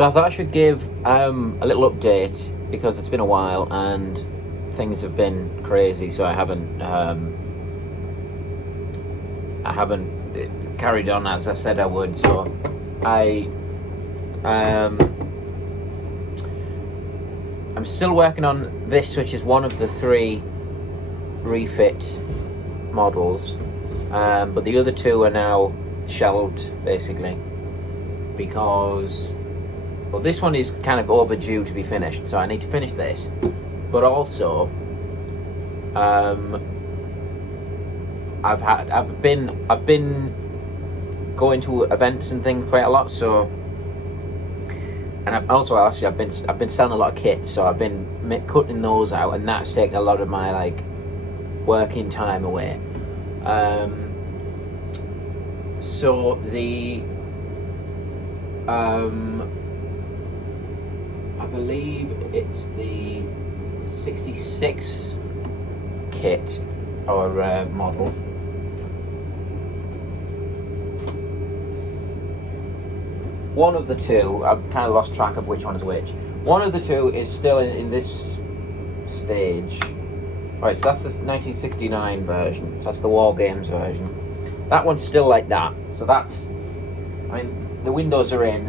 So I thought I should give a little update because it's been a while and things have been crazy. So I haven't carried on as I said I would. So I'm still working on this, which is one of the 3 refit models, but the other 2 are now shelved basically because, well, this one is kind of overdue to be finished, so I need to finish this. But also, I've been going to events and things quite a lot, so, and I've been selling a lot of kits, so I've been cutting those out, and that's taken a lot of my working time away. So the I believe it's the 66 kit or model. One of the 2, I've kind of lost track of which one is which. One of the 2 is still in this stage. Right, so that's the 1969 version. So that's the War Games version. That one's still like that. So that's, I mean, the windows are in.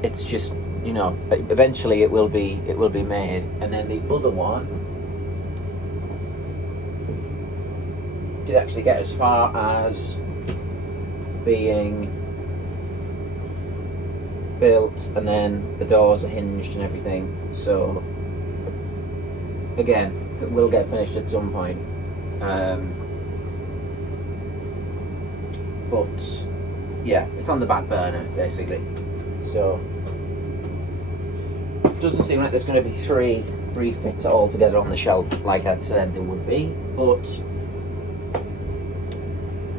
It's just you know, eventually it will be made. And then the other one did actually get as far as being built, and then the doors are hinged and everything. So again, it will get finished at some point. But yeah, it's on the back burner basically. So it doesn't seem like there's going to be 3 refits all together on the shelf like I'd said there would be, but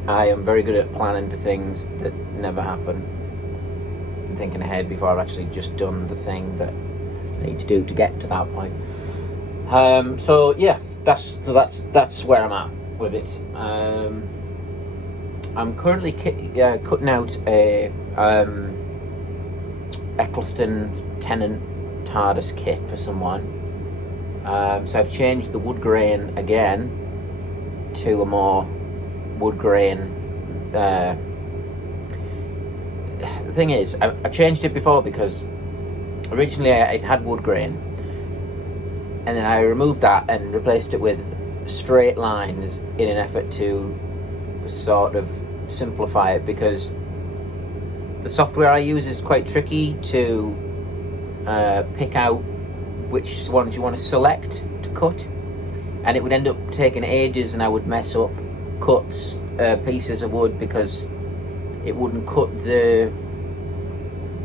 I am very good at planning for things that never happen and thinking ahead before I've actually just done the thing that I need to do to get to that point. So yeah, that's where I'm at with it. I'm currently cutting out a Eccleston Tennant TARDIS kit for someone. So I've changed the wood grain again to a more wood grain. The thing is, I changed it before because originally it had wood grain, and then I removed that and replaced it with straight lines in an effort to sort of simplify it, because the software I use is quite tricky to pick out which ones you want to select to cut, and it would end up taking ages, and I would mess up cuts, pieces of wood, because it wouldn't cut the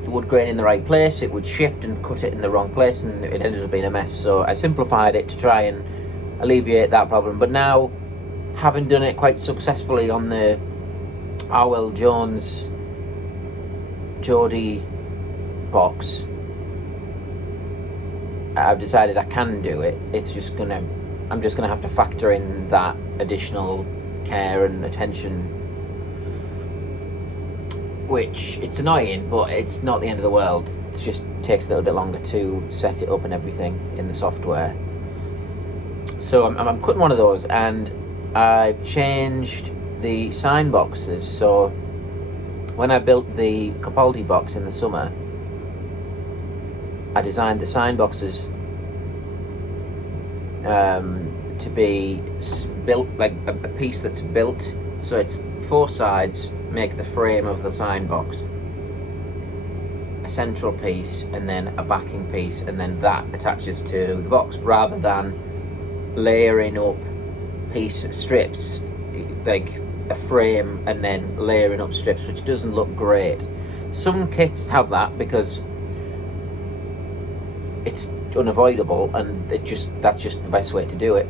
wood grain in the right place. It would shift and cut it in the wrong place, and it ended up being a mess. So I simplified it to try and alleviate that problem. But now, having done it quite successfully on the Arwell Jones Geordie box, I've decided I can do it. I'm just gonna have to factor in that additional care and attention, which it's annoying, but it's not the end of the world. It just takes a little bit longer to set it up and everything in the software. So I'm cutting one of those, and I've changed the sign boxes. So when I built the Capaldi box in the summer, I designed the sign boxes to be built like a piece that's built, so it's 4 sides make the frame of the sign box, a central piece, and then a backing piece, and then that attaches to the box, rather than layering up piece strips like a frame and then layering up strips, which doesn't look great. Some kits have that because it's unavoidable, and that's just the best way to do it.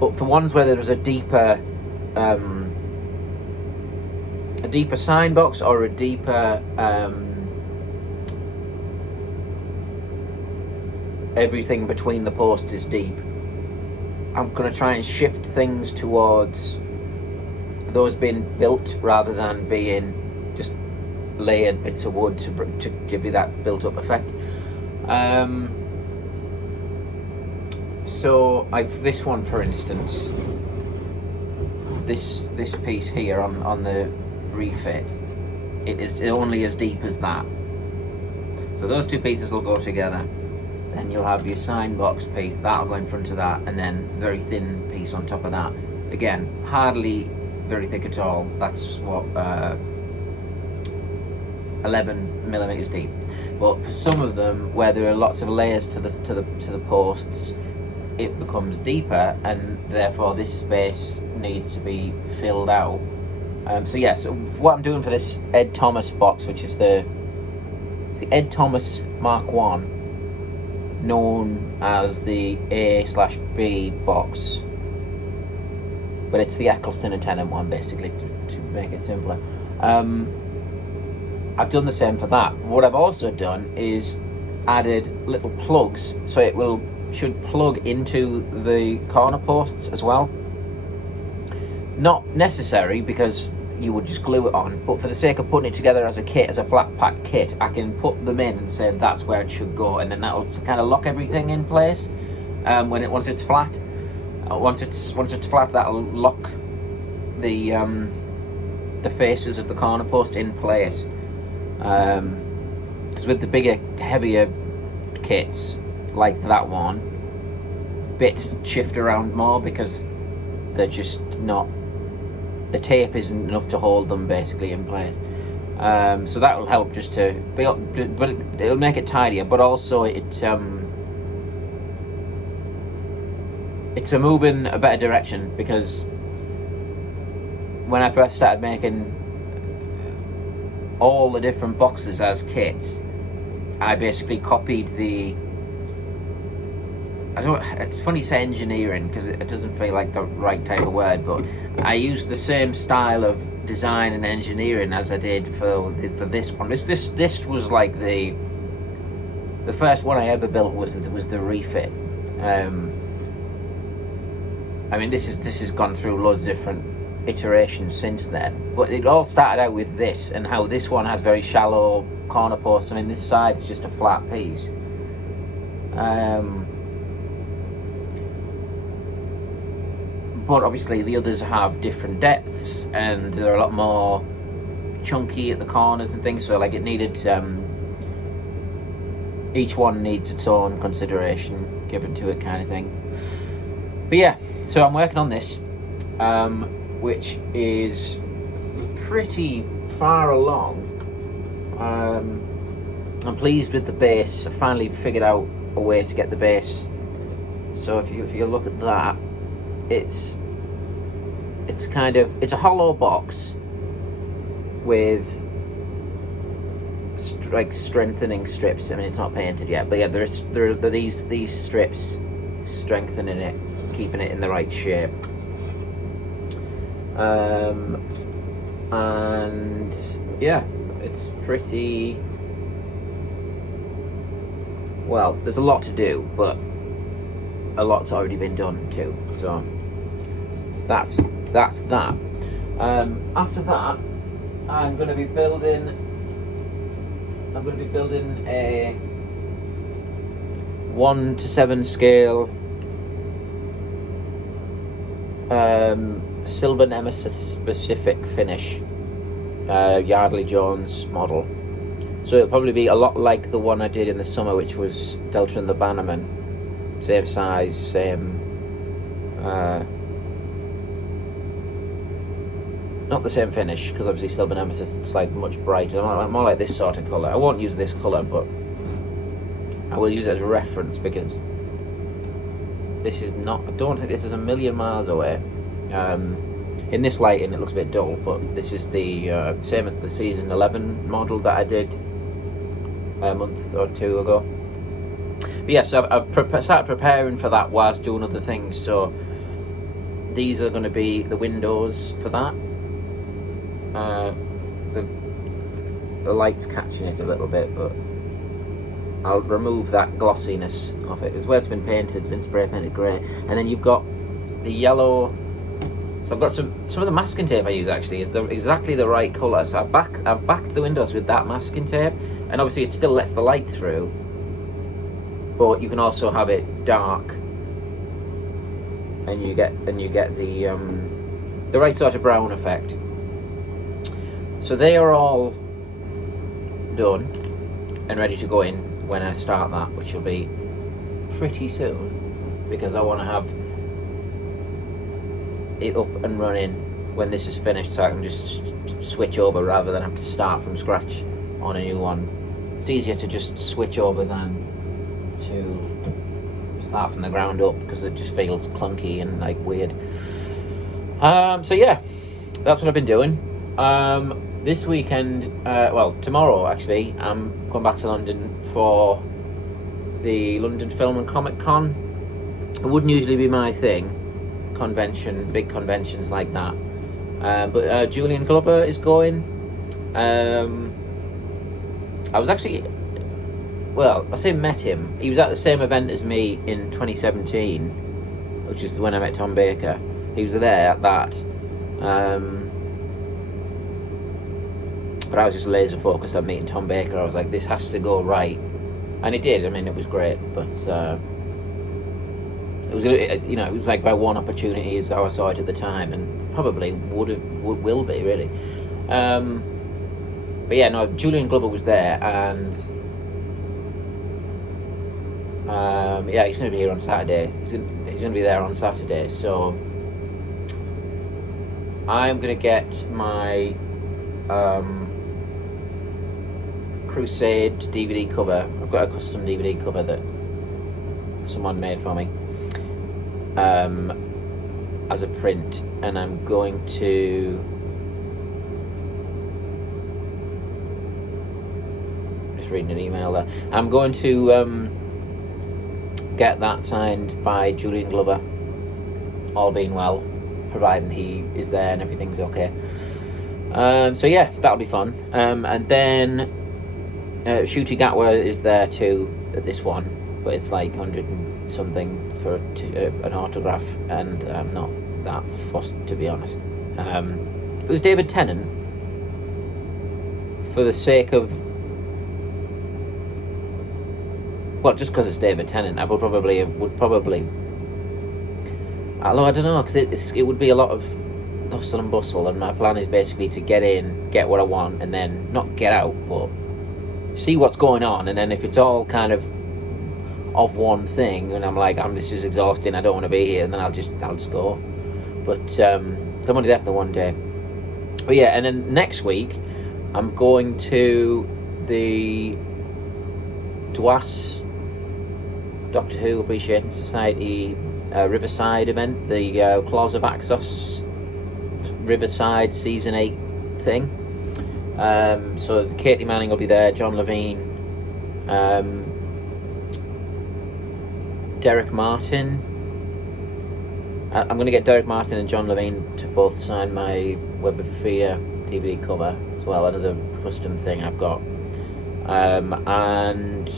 But for ones where there's a deeper sign box, or a deeper everything between the posts is deep, I'm going to try and shift things towards those being built rather than being just layered bits of wood to give you that built-up effect. So like this one, for instance, this piece here on the refit, it is only as deep as that. So those two pieces will go together. Then you'll have your sign box piece, that'll go in front of that, and then very thin piece on top of that. Again, hardly very thick at all. That's what 11 millimeters deep. But for some of them, where there are lots of layers to the posts, it becomes deeper, and therefore this space needs to be filled out. So what I'm doing for this Ed Thomas box, which is the Ed Thomas Mark 1, known as the A/B box, but it's the Eccleston and Tennant one, basically, to make it simpler. I've done the same for that. What I've also done is added little plugs, so it should plug into the corner posts as well. Not necessary, because you would just glue it on, but for the sake of putting it together as a kit, as a flat pack kit, I can put them in and say that's where it should go, and then that'll kind of lock everything in place. Once it's flat, once it's flat, that'll lock the faces of the corner post in place. Because with the bigger, heavier kits like that one, bits shift around more because they're just not. The tape isn't enough to hold them basically in place. So that will help just to be up, but it'll make it tidier. But also it's a move in a better direction, because when I first started making all the different boxes as kits, I basically copied the. It's funny to say engineering, because it doesn't feel like the right type of word, but I used the same style of design and engineering as I did for this one. This was like the first one I ever built was the refit. I mean, this has gone through loads of different iterations since then, but it all started out with this, and how this one has very shallow corner posts. I mean, this side's just a flat piece. But obviously the others have different depths, and they're a lot more chunky at the corners and things, so like it needed each one needs its own consideration given to it, kind of thing. But yeah, so I'm working on this, which is pretty far along. I'm pleased with the base. I finally figured out a way to get the base. So if you look at that, it's a hollow box with like strengthening strips. I mean, it's not painted yet, but yeah, there are these strips strengthening it, keeping it in the right shape. And yeah, it's pretty well. There's a lot to do, but a lot's already been done too. So that's that. After that, I'm going to be building a 1:7 scale silver nemesis specific finish, Yardley Jones model. So it'll probably be a lot like the one I did in the summer, which was Delta and the Bannerman. Same size, same. Not the same finish, because obviously silver nemesis, it's like much brighter, more like this sort of colour. I won't use this colour, but I will use it as a reference, because this is not. I don't think this is a million miles away. In this lighting, it looks a bit dull, but this is the same as the season 11 model that I did a month or two ago. But yeah, so I've started preparing for that whilst doing other things. So these are going to be the windows for that. The light's catching it a little bit, but I'll remove that glossiness of it. It's where it's been painted, it's been spray painted grey. And then you've got the yellow So I've got some of the masking tape I use actually is exactly the right colour. So I've backed the windows with that masking tape, and obviously it still lets the light through, but you can also have it dark, and you get the right sort of brown effect. So they are all done and ready to go in when I start that, which will be pretty soon, because I want to have it up and running when this is finished, so I can just switch over rather than have to start from scratch on a new one. It's easier to just switch over than to start from the ground up, because it just feels clunky and like weird. So yeah, that's what I've been doing. This weekend, well, tomorrow actually, I'm going back to London for the London Film and Comic Con. It wouldn't usually be my thing, big conventions like that. But Julian Glover is going. I was actually, well, I say met him. He was at the same event as me in 2017, which is when I met Tom Baker. He was there at that. But I was just laser focused on meeting Tom Baker. I was like, this has to go right, and it did. I mean, it was great, but it was, you know, it was like by one opportunity is how I saw it at the time, and probably will be really. But yeah, no, Julian Glover was there, and yeah, he's going to be here on Saturday. He's going to be there on Saturday, so I'm going to get my Crusade DVD cover. I've got a custom DVD cover that someone made for me as a print, and I'm going to just reading an email there. I'm going to get that signed by Julian Glover, all being well, providing he is there and everything's okay. So yeah, that'll be fun. And then Ncuti Gatwa is there too at this one, but it's like 100 and something for an autograph, and I'm not that fussed, to be honest. If it was David Tennant, for the sake of, well, just because it's David Tennant, I would probably, although I don't know, because it would be a lot of hustle and bustle, and my plan is basically to get in, get what I want, and then not get out, but see what's going on, and then if it's all kind of one thing, and I'm like, this is exhausting, I don't want to be here, and then I'll just go. But I'm only there for the one day. But yeah, and then next week I'm going to the DWAS Doctor Who Appreciation Society Riverside event, the Claws of Axos Riverside Season 8 thing. So Katie Manning will be there, John Levine, Derek Martin. I'm going to get Derek Martin and John Levine to both sign my Web of Fear DVD cover as well, another custom thing I've got. And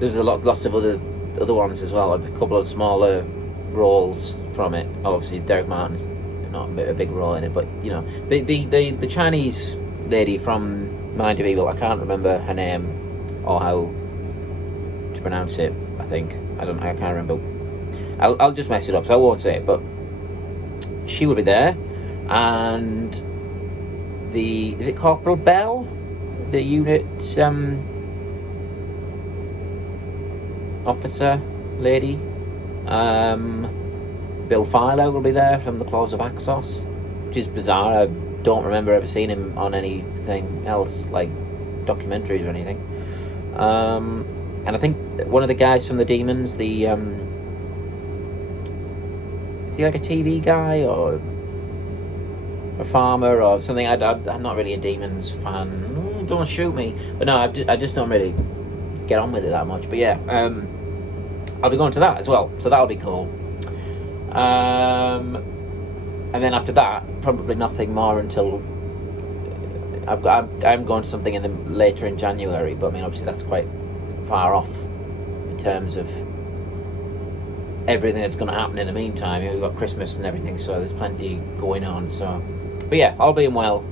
there's lots of other ones as well, a couple of smaller roles from it. Obviously Derek Martin's not a big role in it, but you know, the Chinese lady from Mind of Evil, I can't remember her name or how to pronounce it. I can't remember. I'll just mess it up, so I won't say it, but she will be there. And is it Corporal Bell, the unit officer lady? Bill Filer will be there from the Claws of Axos, which is bizarre. I don't remember ever seeing him on anything else, like documentaries or anything. And I think one of the guys from the Demons, is he like a TV guy or a farmer or something? I'm not really a Demons fan. Don't shoot me. But no, I just don't really get on with it that much. But yeah, I'll be going to that as well, so that'll be cool. And then after that, probably nothing more until I'm going to something later in January. But I mean, obviously that's quite far off in terms of everything that's going to happen in the meantime. We've got Christmas and everything, so there's plenty going on. So, but yeah, all being well,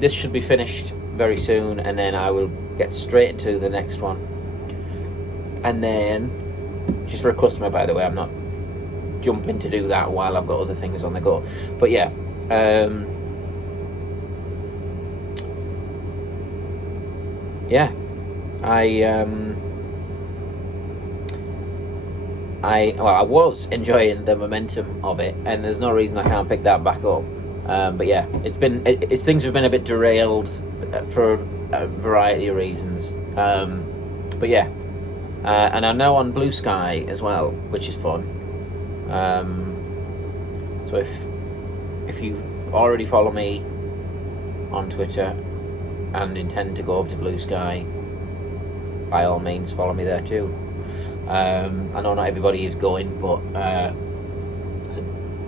this should be finished very soon, and then I will get straight into the next one. And then, just for a customer, by the way, I'm not jumping to do that while I've got other things on the go. But yeah, yeah, I was enjoying the momentum of it, and there's no reason I can't pick that back up. But yeah, things have been a bit derailed for a variety of reasons. But yeah, and I'm now on Blue Sky as well, which is fun. So if you already follow me on Twitter and intend to go over to Blue Sky, by all means follow me there too. I know not everybody is going, but it's a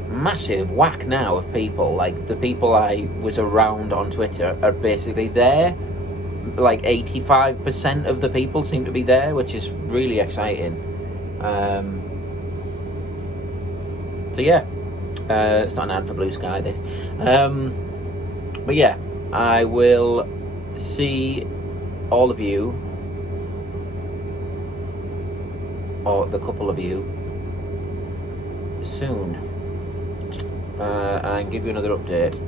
massive whack now of people. Like, the people I was around on Twitter are basically there. Like 85% of the people seem to be there, which is really exciting. So yeah, it's not an ad for Blue Sky, this. But yeah, I will see all of you, or the couple of you, soon, and give you another update.